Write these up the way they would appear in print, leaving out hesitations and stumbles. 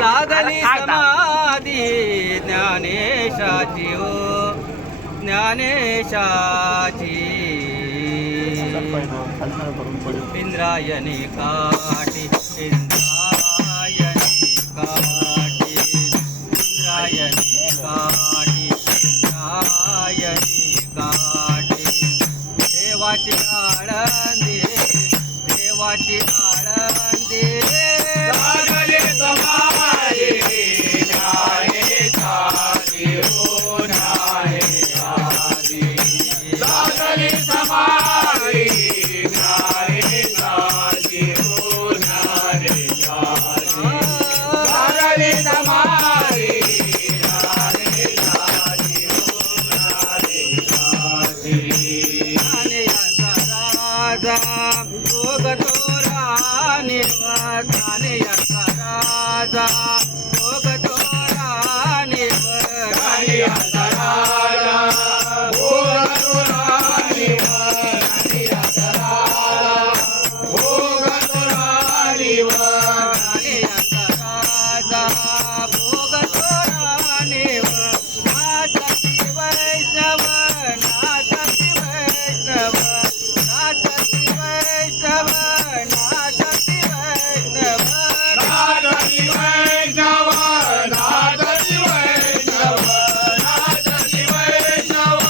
लागली समाधी ज्ञानेशाची हो ज्ञानेशाची इंद्रायणी काठी इंद्रायणी काठी इंद्रायणी काठी इंद्रायणी काठी देवाची आळंदी देवाची आळंदी लागली समाधी ज्ञानेशाची हो ज्ञानेशाची लागली समाधी ज्ञानेशाची हो ज्ञानेशाची लागली समाधी ज्ञानेशाची हो ज्ञानेशाची ज्ञानेयांचा राजा भोगतो राणीवर ज्ञानेयांचा राजा भोगतो राणीवर ज्ञानेयांचा राजा भोगतो राणीवर ज्ञानेयांचा राजा भोगतो राणीवर ज्ञानेयांचा राजा भोगतो राणीवर नाचती वैष्णव नाचती वैष्णव नाचती वैष्णव नाचती वैष्णव नाचती वैष्णव नाचती वैष्णव नाचती वैष्णव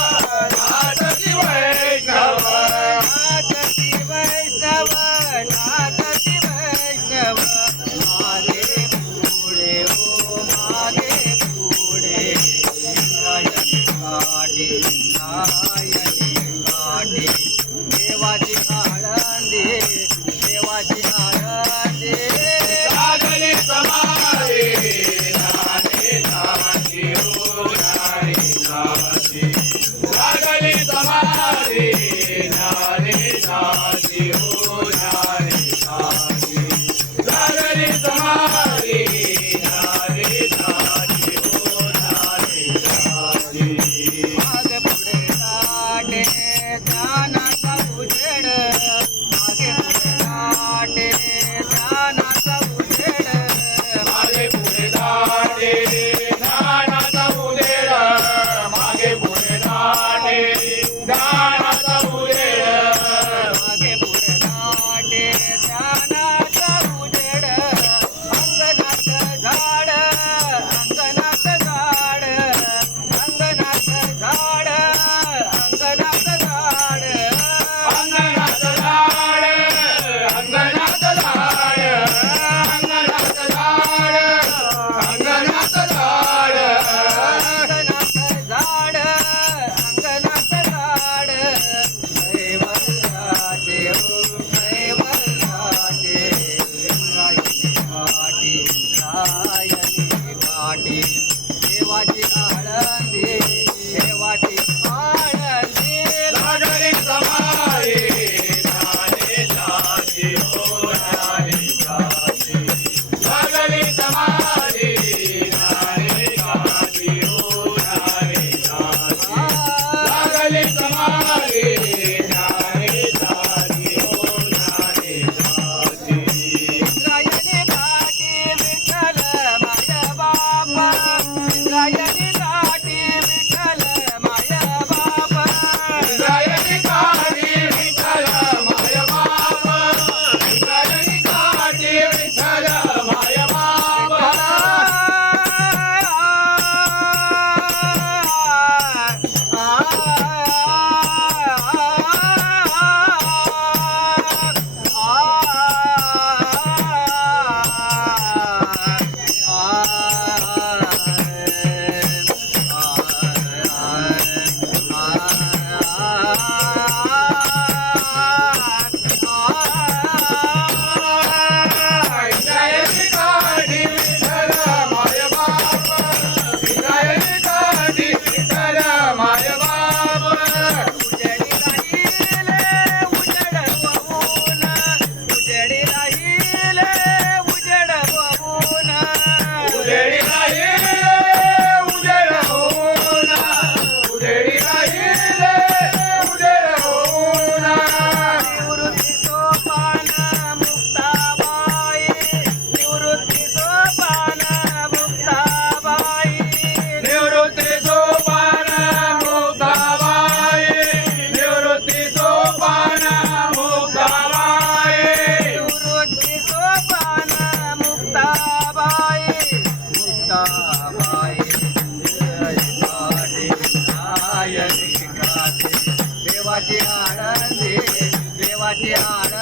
त्याला